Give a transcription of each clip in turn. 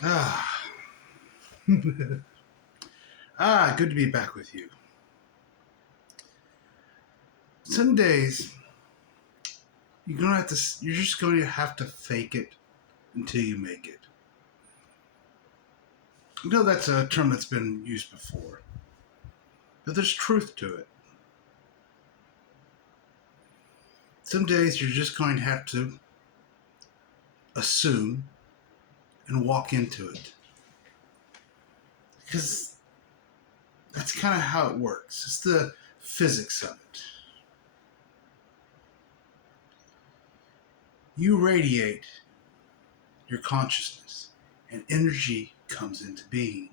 Ah, good to be back with you. Some days you're just going to have to fake it until you make it. I know that's a term that's been used before, but there's truth to it. Some days you're just going to have to assume and walk into it. Because that's kind of how it works. It's the physics of it. You radiate your consciousness, and energy comes into being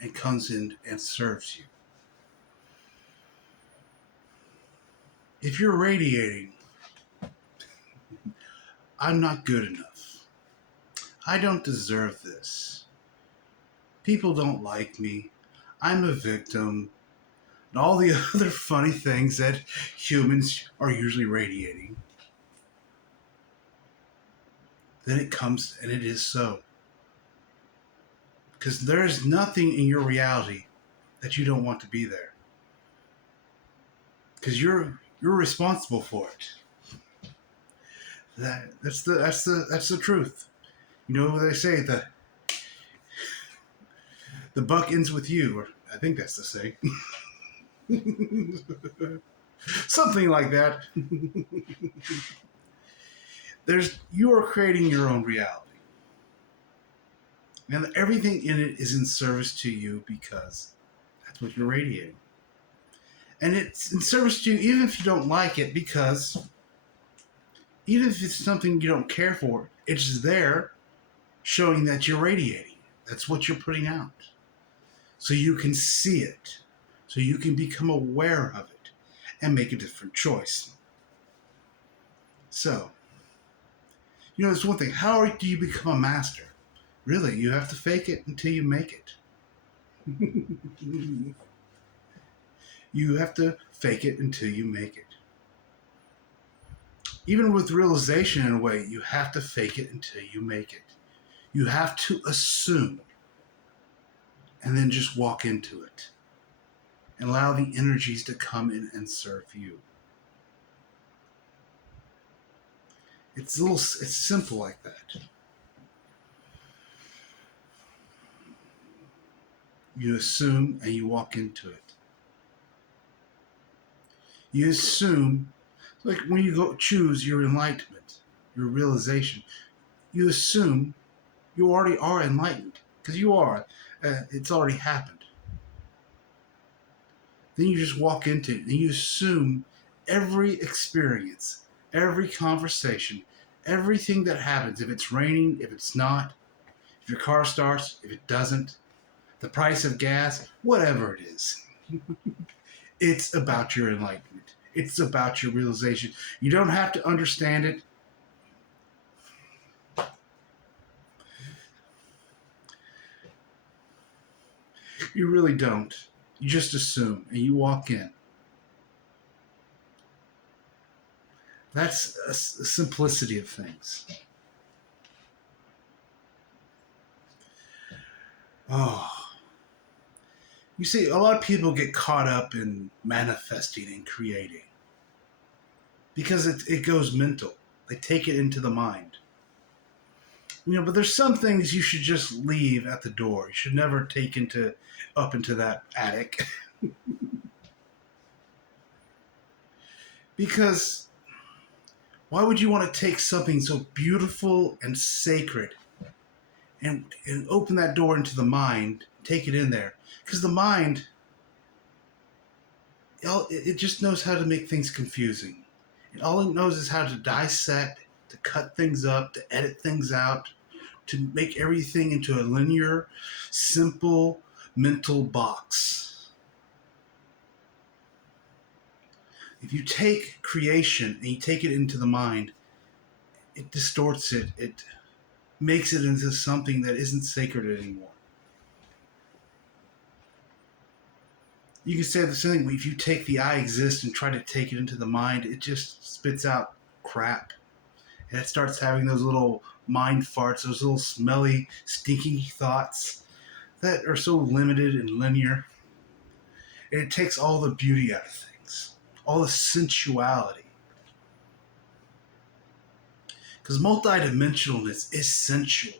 and comes in and serves you. If you're radiating, I'm not good enough. I don't deserve this. People don't like me. I'm a victim. And all the other funny things that humans are usually radiating. Then it comes and it is so. Because there is nothing in your reality that you don't want to be there. Because you're responsible for it. That's the truth. You know what they say, the buck ends with you, or I think that's the saying. Something like that. You are creating your own reality. And everything in it is in service to you because that's what you're radiating. And it's in service to you even if you don't like it, because even if it's something you don't care for, it's there showing that you're radiating. That's what you're putting out. So you can see it. So you can become aware of it and make a different choice. So, it's one thing. How do you become a master? Really, you have to fake it until you make it. You have to fake it until you make it. Even with realization, in a way, you have to fake it until you make it. You have to assume and then just walk into it and allow the energies to come in and serve you. It's simple like that. You assume and you walk into it. You assume, like when you go choose your enlightenment, your realization, you assume you already are enlightened because you are. It's already happened. Then you just walk into it and you assume every experience, every conversation, everything that happens, if it's raining, if it's not, if your car starts, if it doesn't, the price of gas, whatever it is. It's about your enlightenment. It's about your realization. You don't have to understand it. You really don't. You just assume and you walk in. That's a simplicity of things. Oh, you see, a lot of people get caught up in manifesting and creating because it goes mental. They take it into the mind. But there's some things you should just leave at the door. You should never take up into that attic. Because why would you want to take something so beautiful and sacred and open that door into the mind, take it in there? Because the mind, it just knows how to make things confusing. All it knows is how to dissect, to cut things up, to edit things out, to make everything into a linear, simple mental box. If you take creation and you take it into the mind, it distorts it. It makes it into something that isn't sacred anymore. You can say the same thing. If you take the I exist and try to take it into the mind, it just spits out crap. And it starts having those little mind farts, those little smelly, stinky thoughts that are so limited and linear. And it takes all the beauty out of things, all the sensuality. Because multidimensionalness is sensual.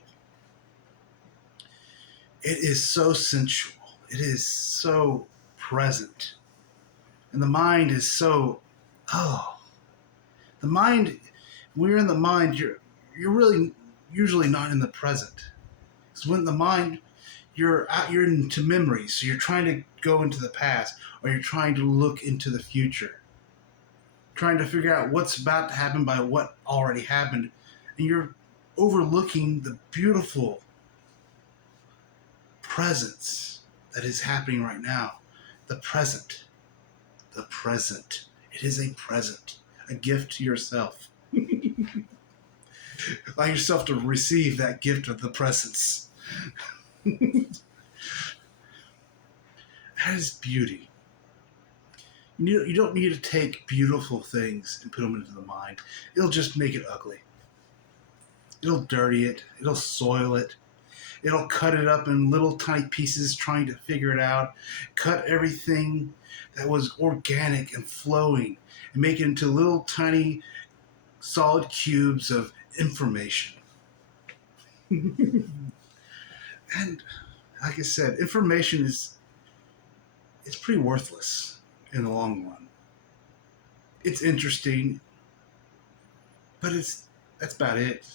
It is so sensual. It is so present. And the mind is so, oh, the mind, when you're in the mind, you're really usually not in the present. Because when the mind, you're into memories, so you're trying to go into the past, or you're trying to look into the future, trying to figure out what's about to happen by what already happened, and you're overlooking the beautiful presence that is happening right now. The present. The present. It is a present, a gift to yourself. Allow yourself to receive that gift of the presence. That is beauty. You don't need to take beautiful things and put them into the mind. It'll just make it ugly. It'll dirty it. It'll soil it. It'll cut it up in little tiny pieces trying to figure it out. Cut everything that was organic and flowing and make it into little tiny solid cubes of information. And like I said, information is pretty worthless in the long run. It's interesting, but that's about it.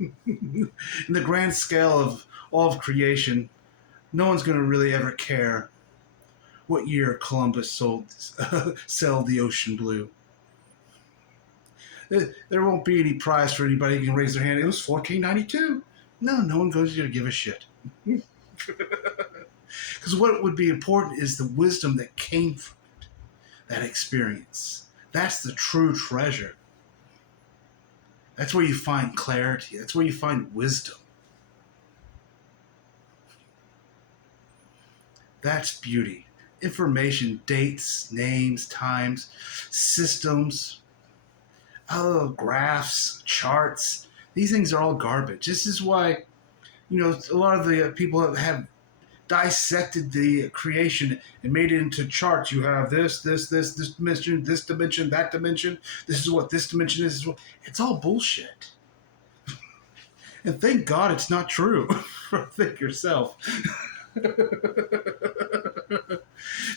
In the grand scale of all of creation, no one's going to really ever care what year Columbus sailed the ocean blue. There won't be any prize for anybody who can raise their hand. It was 1492. No one goes to give a shit. Because what would be important is the wisdom that came from it, that experience. That's the true treasure. That's where you find clarity. That's where you find wisdom. That's beauty. Information, dates, names, times, systems, graphs, charts. These things are all garbage. This is why, a lot of the people have dissected the creation and made it into charts. You have this dimension, that dimension. This is what this dimension is. It's all bullshit. And thank God it's not true. Think yourself.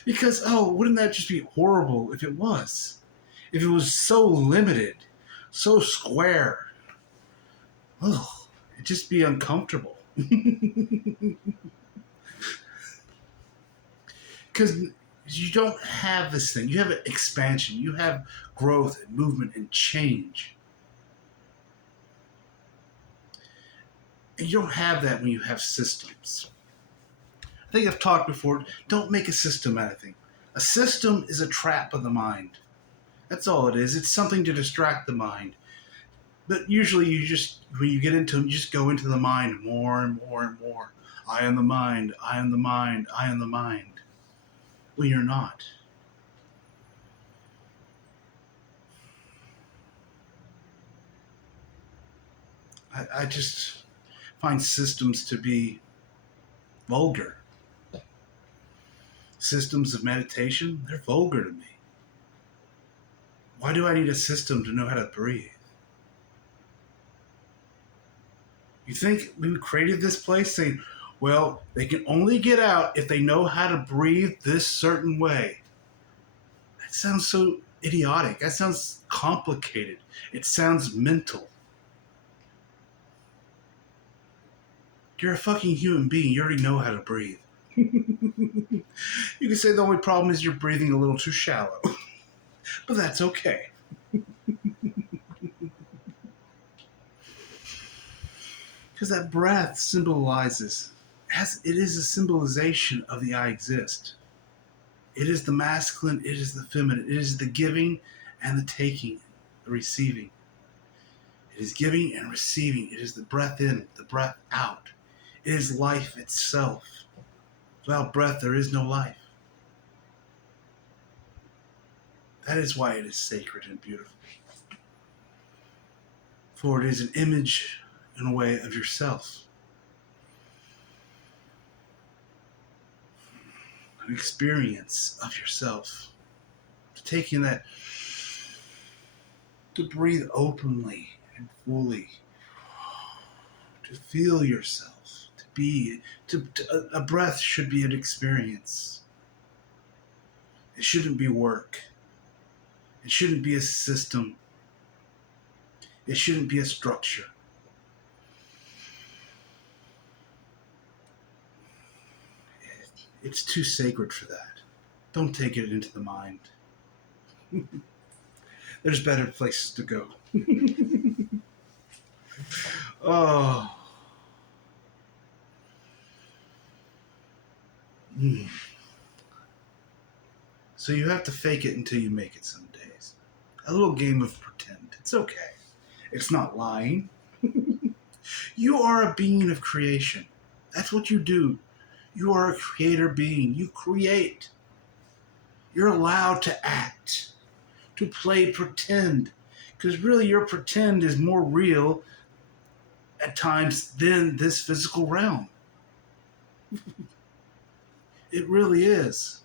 Because, wouldn't that just be horrible if it was? If it was so limited, so square. Oh, it'd just be uncomfortable. Because you don't have this thing. You have expansion. You have growth and movement and change. And you don't have that when you have systems. I think I've talked before. Don't make a system out of things. A system is a trap of the mind. That's all it is. It's something to distract the mind. But usually when you get into them, you just go into the mind more and more and more. I am the mind. I am the mind. I am the mind. Well, you're not. I just find systems to be vulgar. Systems of meditation, they're vulgar to me. Why do I need a system to know how to breathe? You think we created this place saying, well, they can only get out if they know how to breathe this certain way? That sounds so idiotic. That sounds complicated. It sounds mental. You're a fucking human being. You already know how to breathe. You can say the only problem is you're breathing a little too shallow. But that's okay. Because that breath symbolizes, it is a symbolization of the I exist. It is the masculine, it is the feminine, it is the giving and the taking, the receiving. It is giving and receiving. It is the breath in, the breath out. It is life itself. Without breath, there is no life. That is why it is sacred and beautiful. For it is an image, in a way, of yourself. An experience of yourself. Taking that to breathe openly and fully. To feel yourself. To be. A breath should be an experience. It shouldn't be work. It shouldn't be a system. It shouldn't be a structure. It's too sacred for that. Don't take it into the mind. There's better places to go. Oh. Mm. So you have to fake it until you make it some days. A little game of pretend. It's okay. It's not lying. You are a being of creation. That's what you do. You are a creator being. You create. You're allowed to act, to play pretend. Because really, your pretend is more real at times than this physical realm. It really is.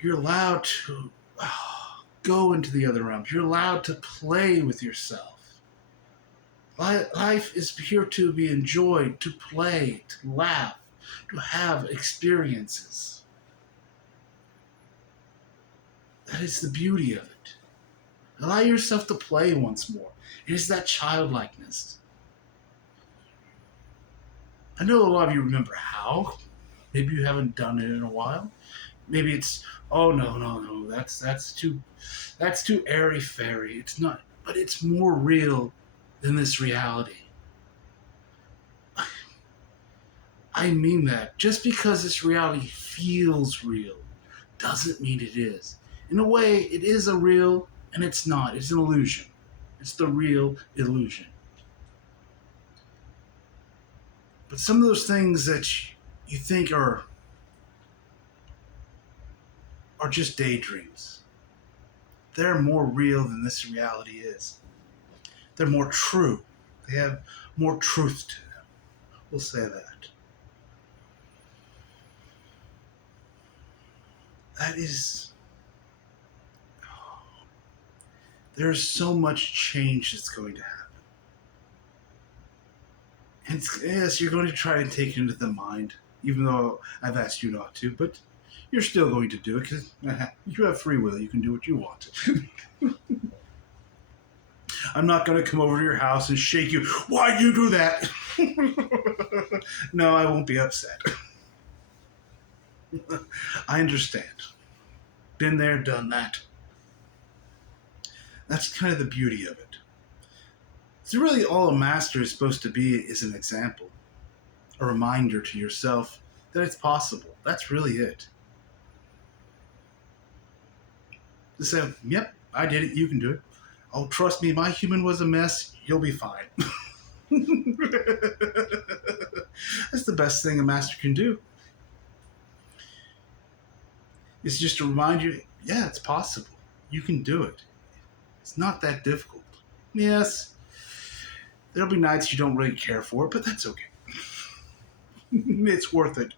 You're allowed to go into the other realms. You're allowed to play with yourself. Life is here to be enjoyed, to play, to laugh, to have experiences. That is the beauty of it. Allow yourself to play once more. It is that childlikeness. I know a lot of you remember how. Maybe you haven't done it in a while. Maybe it's, oh no, that's too airy fairy. It's not, but it's more real than this reality. I mean that. Just because this reality feels real doesn't mean it is. In a way, it is a real and it's not. It's an illusion. It's the real illusion. But some of those things that you think are just daydreams. They're more real than this reality is. They're more true. They have more truth to them. We'll say that. That is... There's so much change that's going to happen. And yes, you're going to try and take it into the mind, even though I've asked you not to, but you're still going to do it because you have free will. You can do what you want. I'm not going to come over to your house and shake you. Why'd you do that? No, I won't be upset. I understand. Been there, done that. That's kind of the beauty of it. So really all a master is supposed to be is an example. A reminder to yourself that it's possible. That's really it. Just say, yep, I did it. You can do it. Oh, trust me, my human was a mess. You'll be fine. That's the best thing a master can do. It's just to remind you, yeah, it's possible. You can do it. It's not that difficult. Yes, there'll be nights you don't really care for it, but that's okay. It's worth it.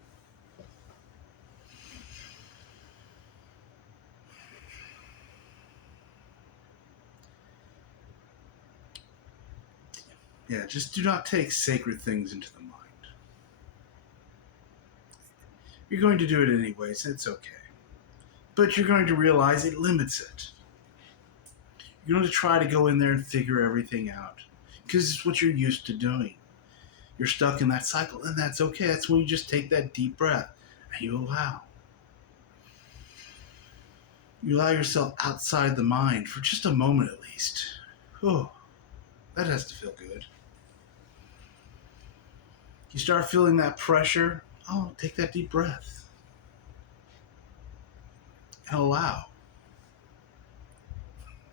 Yeah, just do not take sacred things into the mind. You're going to do it anyways, it's okay. But you're going to realize it limits it. You're going to try to go in there and figure everything out. Because it's what you're used to doing. You're stuck in that cycle, and that's okay. That's when you just take that deep breath, and you allow. You allow yourself outside the mind for just a moment at least. Oh, that has to feel good. You start feeling that pressure. Oh, take that deep breath. And allow.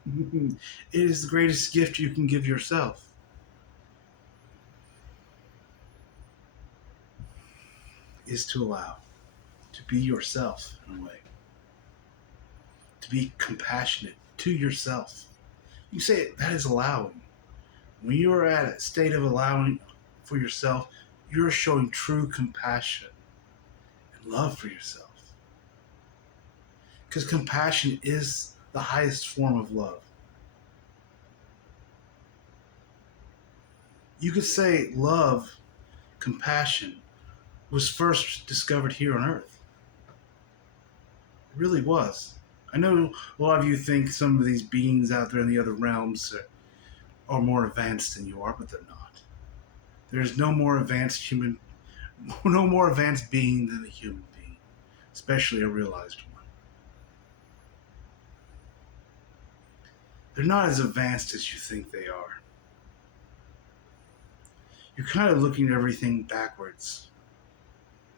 It is the greatest gift you can give yourself. Is to allow. To be yourself in a way. To be compassionate to yourself. You say that is allowing. When you are at a state of allowing for yourself, you're showing true compassion and love for yourself. Because compassion is the highest form of love. You could say love, compassion, was first discovered here on Earth. It really was. I know a lot of you think some of these beings out there in the other realms are more advanced than you are, but they're not. There's no more advanced no more advanced being than a human being, especially a realized one. They're not as advanced as you think they are. You're kind of looking at everything backwards,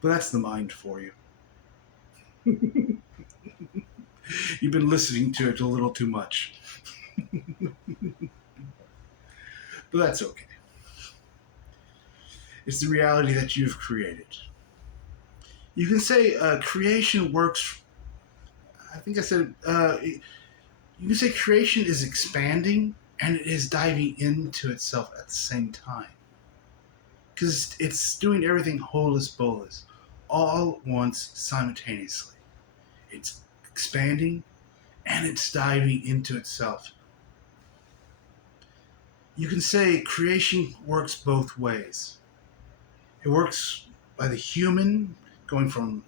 but that's the mind for you. You've been listening to it a little too much. But that's okay. It's the reality that you've created. You can say creation works. I think I said you can say creation is expanding and it is diving into itself at the same time. Because it's doing everything holus bolus, all at once simultaneously. It's expanding and it's diving into itself. You can say creation works both ways. It works by the human going from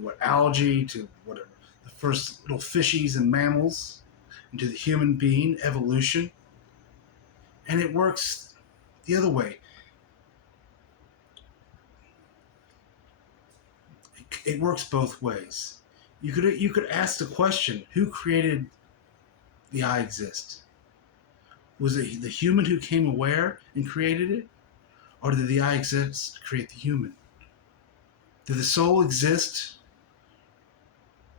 what algae to whatever the first little fishies and mammals into the human being evolution, and it works the other way. It works both ways. You could ask the question: who created the I exist? Was it the human who came aware and created it, or did the I exist create the human? Did the soul exist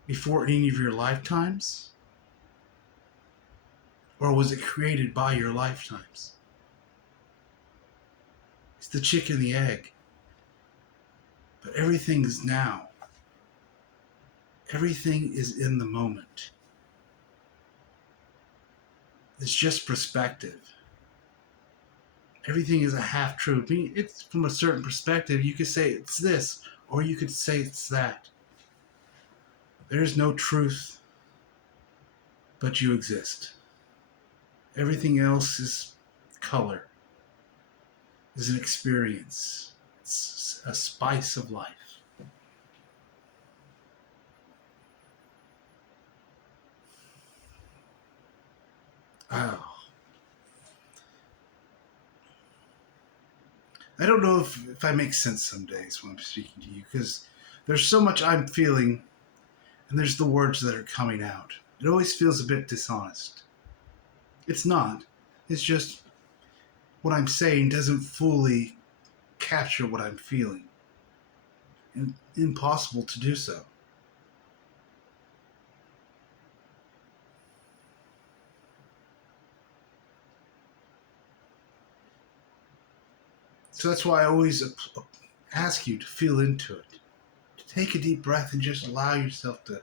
before any of your lifetimes, or was it created by your lifetimes? It's the chicken and the egg. But everything is now. Everything is in the moment. It's just perspective. Everything is a half truth. I mean, it's from a certain perspective. You could say it's this, or you could say it's that. There is no truth, but you exist. Everything else is color, is an experience. It's a spice of life. Oh. I don't know if I make sense some days when I'm speaking to you, because there's so much I'm feeling, and there's the words that are coming out. It always feels a bit dishonest. It's not. It's just what I'm saying doesn't fully capture what I'm feeling. And impossible to do so. So that's why I always ask you to feel into it. To take a deep breath and just allow yourself to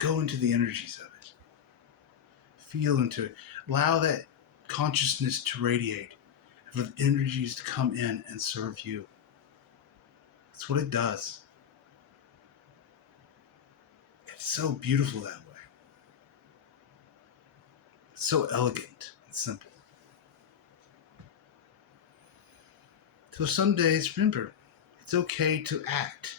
go into the energies of it. Feel into it. Allow that consciousness to radiate, for the energies to come in and serve you. That's what it does. It's so beautiful that way. It's so elegant and simple. So some days, remember, it's okay to act.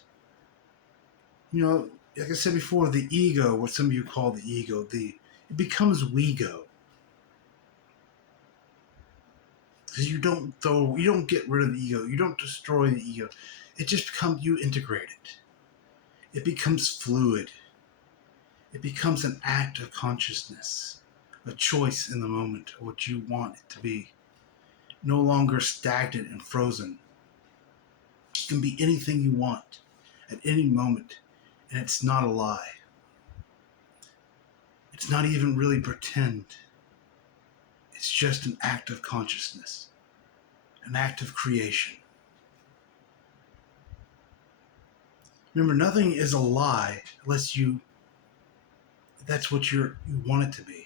You know, like I said before, the ego, what some of you call the ego, it becomes we-go. Because you don't get rid of the ego, you don't destroy the ego. It just becomes, you integrate it. It becomes fluid. It becomes an act of consciousness, a choice in the moment of what you want it to be. No longer stagnant and frozen. It can be anything you want at any moment, and it's not a lie. It's not even really pretend. It's just an act of consciousness, an act of creation. Remember, nothing is a lie unless you That's what you want it to be.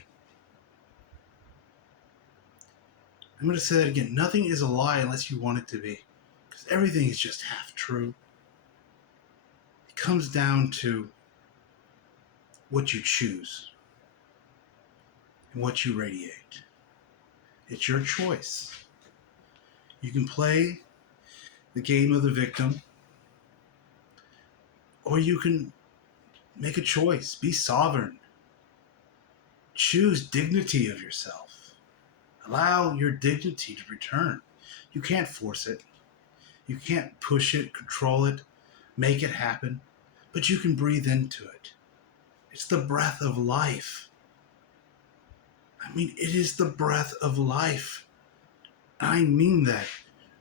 I'm going to say that again. Nothing is a lie unless you want it to be. Because everything is just half true. It comes down to what you choose and what you radiate. It's your choice. You can play the game of the victim, or you can make a choice. Be sovereign. Choose dignity of yourself. Allow your dignity to return. You can't force it. You can't push it, control it, make it happen, but you can breathe into it. It's the breath of life. I mean, it is the breath of life. I mean that.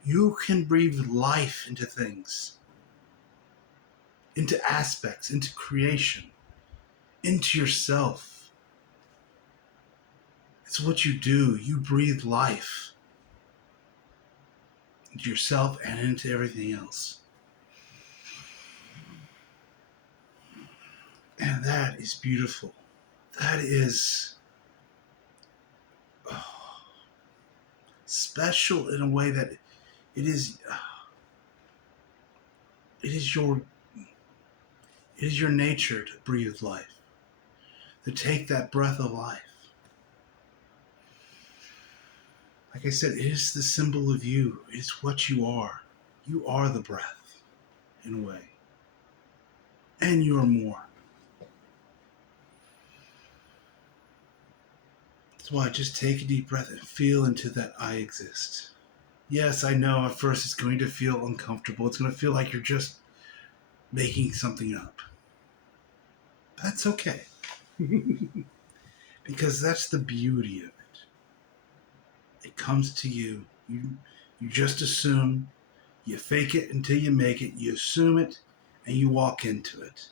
You can breathe life into things, into aspects, into creation, into yourself. It's what you do. You breathe life into yourself and into everything else. And that is beautiful. That is special in a way that it is it is your it is your nature to breathe life, to take that breath of life. Like I said, it is the symbol of you. It's what you are. You are the breath, in a way. And you are more. That's why just take a deep breath and feel into that I exist. Yes, I know at first it's going to feel uncomfortable. It's going to feel like you're just making something up. That's okay. Because that's the beauty of it. It comes to you. You just assume. You fake it until you make it. You assume it, and you walk into it.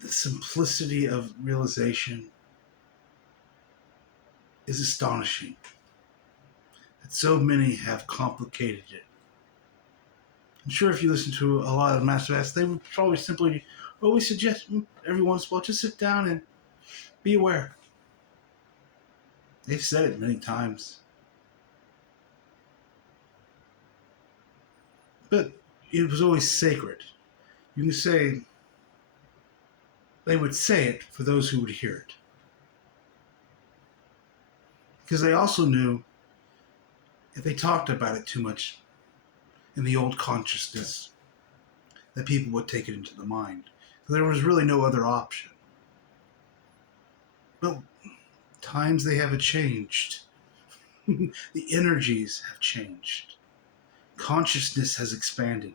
The simplicity of realization is astonishing. That so many have complicated it. I'm sure if you listen to a lot of Master Acts, they would probably simply always suggest every once in a while just sit down and be aware. They've said it many times. But it was always sacred. You can say, they would say it for those who would hear it. Because they also knew if they talked about it too much in the old consciousness, that people would take it into the mind. So there was really no other option. But times they have changed. The energies have changed. Consciousness has expanded.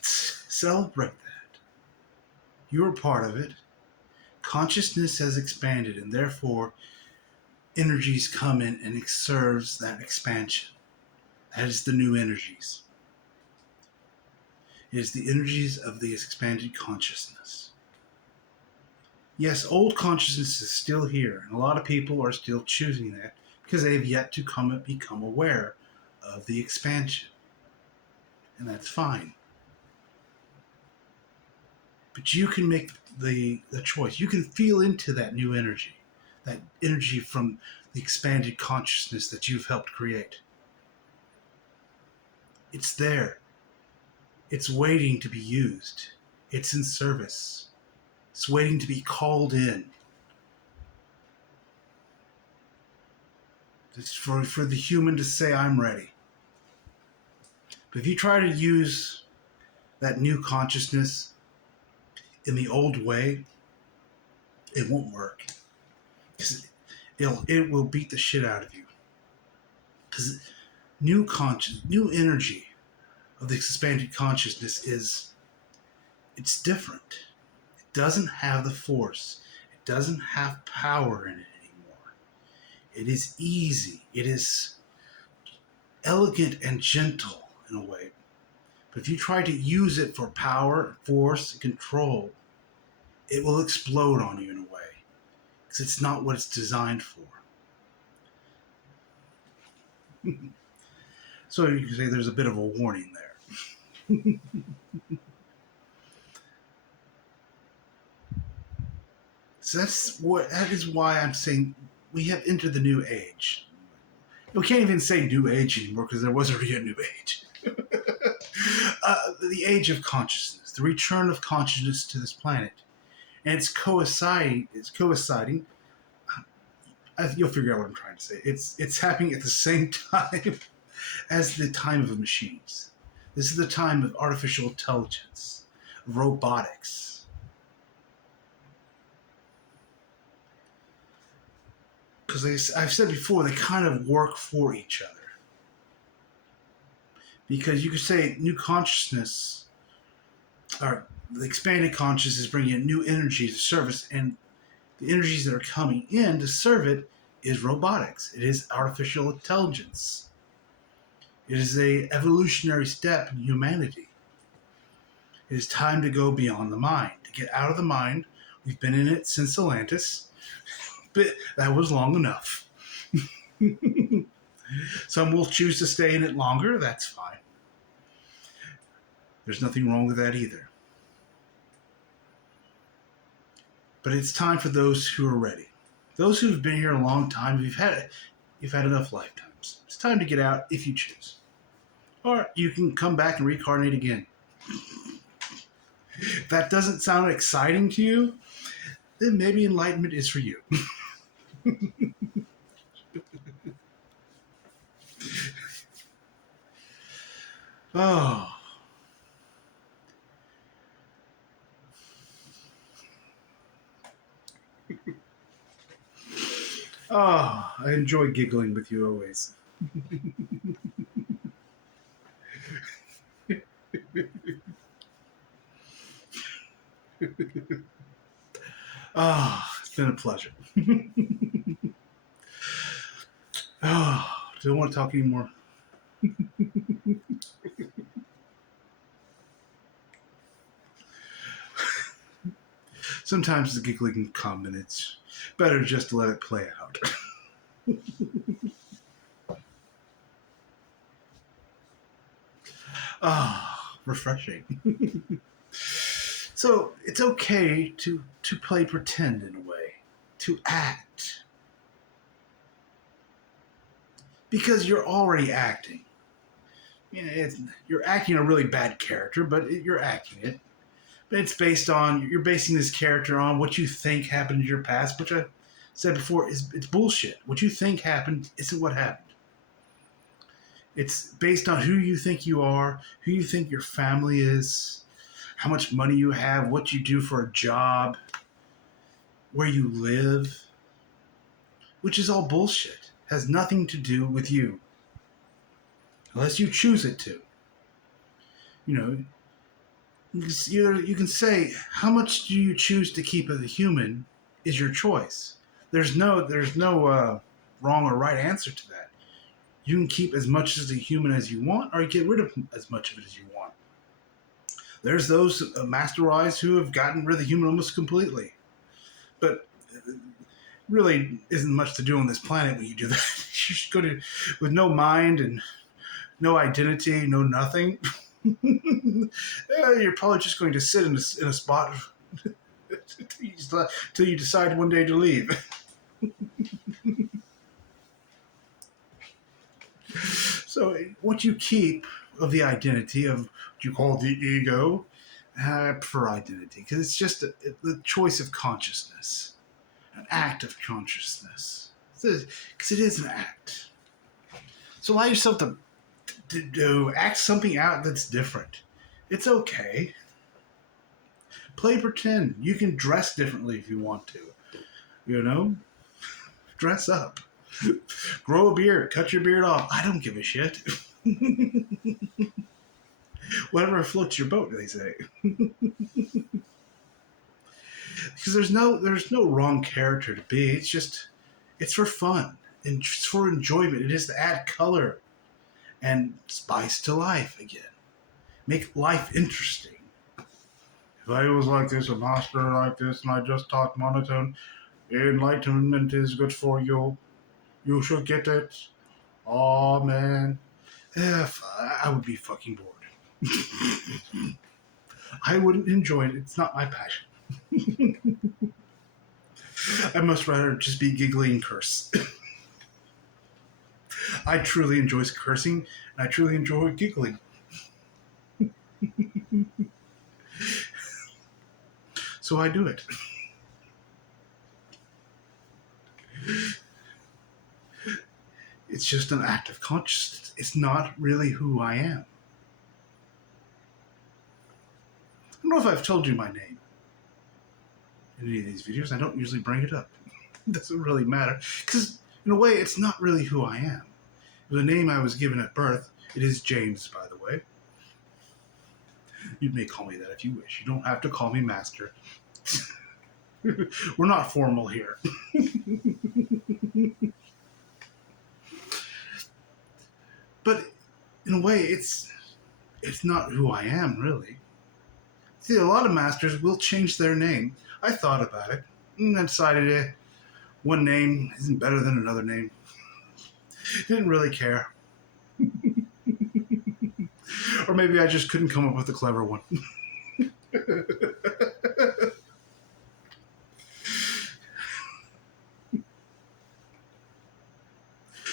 Celebrate that. You're a part of it. Consciousness has expanded, and therefore energies come in and it serves that expansion. That is the new energies. It is the energies of the expanded consciousness. Yes, old consciousness is still here, and a lot of people are still choosing that because they have yet to become aware of the expansion. And that's fine. But you can make the choice. You can feel into that new energy, that energy from the expanded consciousness that you've helped create. It's there. It's waiting to be used. It's in service. It's waiting to be called in. It's for the human to say, I'm ready. But if you try to use that new consciousness in the old way, it won't work. Because it will beat the shit out of you. Because new energy of the expanded consciousness it's different. It doesn't have the force. It doesn't have power in it anymore. It is easy. It is elegant and gentle in a way. But if you try to use it for power, force, and control, it will explode on you in a way. Because it's not what it's designed for. So you can say there's a bit of a warning there. So that is why I'm saying we have entered the new age. We can't even say new age anymore because there was already a new age. The age of consciousness, the return of consciousness to this planet, and it's coinciding. You'll figure out what I'm trying to say. It's happening at the same time as the time of machines. This is the time of artificial intelligence, robotics. Because I've said before, they kind of work for each other. Because you could say new consciousness, or the expanded consciousness, is bringing in new energies to service, and the energies that are coming in to serve it is robotics. It is artificial intelligence. It is a evolutionary step in humanity. It is time to go beyond the mind, to get out of the mind. We've been in it since Atlantis, but that was long enough. Some will choose to stay in it longer. That's fine. There's nothing wrong with that either. But it's time for those who are ready. Those who've been here a long time, you've had enough lifetimes. It's time to get out if you choose. Or you can come back and reincarnate again. If that doesn't sound exciting to you, then maybe enlightenment is for you. Oh. Oh, I enjoy giggling with you always. Oh, it's been a pleasure. Oh, don't want to talk anymore. Sometimes the giggling can come, and it's better just to let it play out. Ah, refreshing. So it's okay to play pretend in a way, to act, because you're already acting. You know, you're acting a really bad character, but you're acting it. But it's you're basing this character on what you think happened in your past, which I said before it's bullshit. What you think happened isn't what happened. It's based on who you think you are, who you think your family is, how much money you have, what you do for a job, where you live, which is all bullshit. Has nothing to do with you. Unless you choose it to. You know, you can say, how much do you choose to keep of the human is your choice. There's no wrong or right answer to that. You can keep as much as the human as you want, or you get rid of as much of it as you want. There's those masterwise who have gotten rid of the human almost completely. But really isn't much to do on this planet when you do that. You should go to with no mind and no identity, no nothing. You're probably just going to sit in a spot till you decide one day to leave. So what you keep of the identity of what you call the ego, I prefer identity because it's just the choice of consciousness, an act of consciousness. Because it is an act. So allow yourself to act something out that's different. It's okay. Play pretend. You can dress differently if you want to. You know? Dress up. Grow a beard. Cut your beard off. I don't give a shit. Whatever floats your boat, they say. Because there's no wrong character to be. It's for fun. And it's for enjoyment. It is to add color and spice to life again. Make life interesting. If I was like this, a master like this, and I just taught monotone, enlightenment is good for you. You should get it. Oh man. I would be fucking bored. I wouldn't enjoy it. It's not my passion. I must rather just be giggling and curse. I truly enjoy cursing, and I truly enjoy giggling. So I do it. It's just an act of consciousness. It's not really who I am. I don't know if I've told you my name in any of these videos. I don't usually bring it up. It doesn't really matter. Because, in a way, it's not really who I am. The name I was given at birth, it is James, by the way. You may call me that if you wish. You don't have to call me Master. We're not formal here. But in a way, it's not who I am, really. See, a lot of masters will change their name. I thought about it, and I decided one name isn't better than another name. Didn't really care. Or maybe I just couldn't come up with a clever one.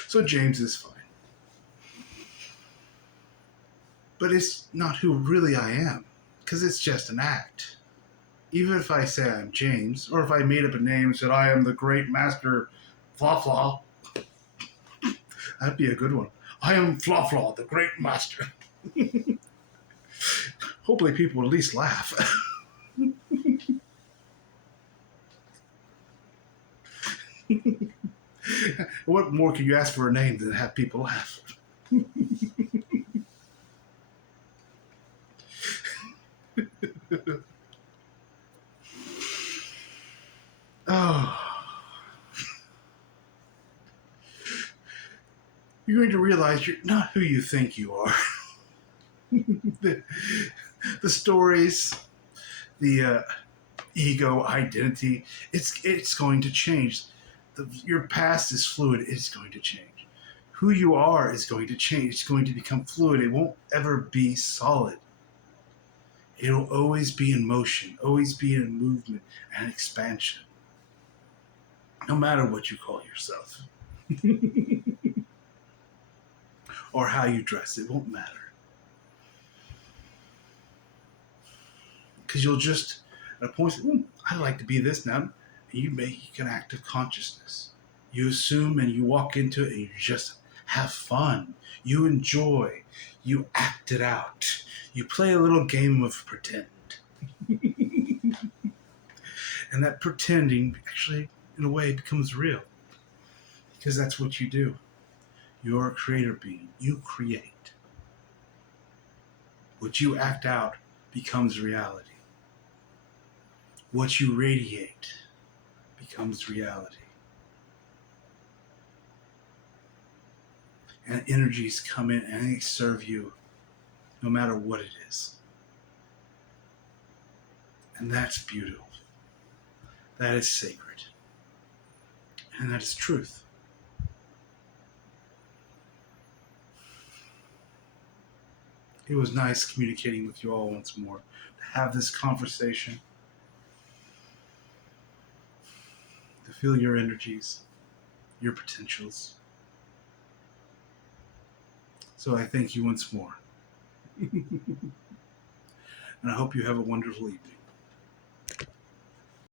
So James is fine. But it's not who really I am, because it's just an act. Even if I say I'm James, or if I made up a name and said I am the great master Flaw Flaw, that'd be a good one. I am Flaw Flaw, the great master. Hopefully people will at least laugh. What more could you ask for a name than have people laugh? Oh. You're going to realize you're not who you think you are. the stories, the ego, identity, it's going to change. Your past is fluid. It's going to change. Who you are is going to change. It's going to become fluid. It won't ever be solid. It'll always be in motion, always be in movement and expansion. No matter what you call yourself. Or how you dress, it won't matter. Because you'll just, at a point, say, I'd like to be this now. And you make an act of consciousness. You assume and you walk into it and you just have fun. You enjoy. You act it out. You play a little game of pretend. And that pretending actually, in a way, becomes real. Because that's what you do. You're a creator being. You create. What you act out becomes reality. What you radiate becomes reality. And energies come in and they serve you no matter what it is. And that's beautiful. That is sacred. And that is truth. It was nice communicating with you all once more, to have this conversation, to feel your energies, your potentials. So I thank you once more. And I hope you have a wonderful evening.